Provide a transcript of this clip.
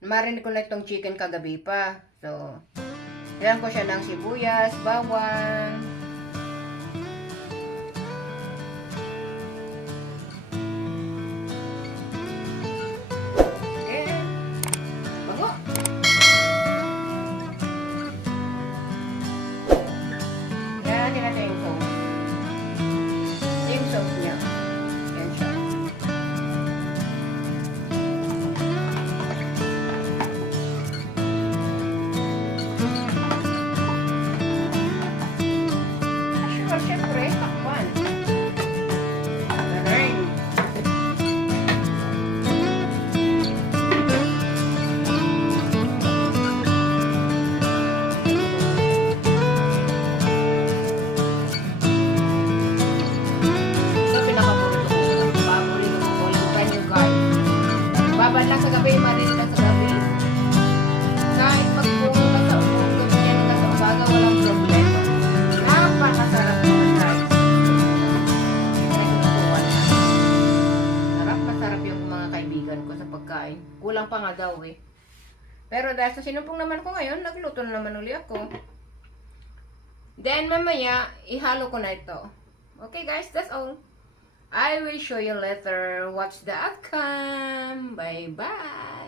Marinig ko na itong chicken kagabi pa. So, ilan ko siya ng sibuyas, bawang. Okay. Bango. Yan, natin yung sauce. Yung sauce niya. Yan siya. Siyempre, takpan. Galing. Ito pinakapaborito ko. Paborito ko. Walang panyo guys. Babad lang sa gabi, marinig lang sa gabi. Kahit pagpungo ka sa gabi yan hanggang sa umaga, walang problema. Napakasarap mo guys. Masarap yung mga kaibigan ko sa pagkain. Kulang pa nga daw eh. Pero dahil sa sinumpong naman ko ngayon, nagluto na naman uli ako. Then mamaya, ihalo ko na ito. Okay guys, that's all. I will show you later what's the outcome. Bye bye!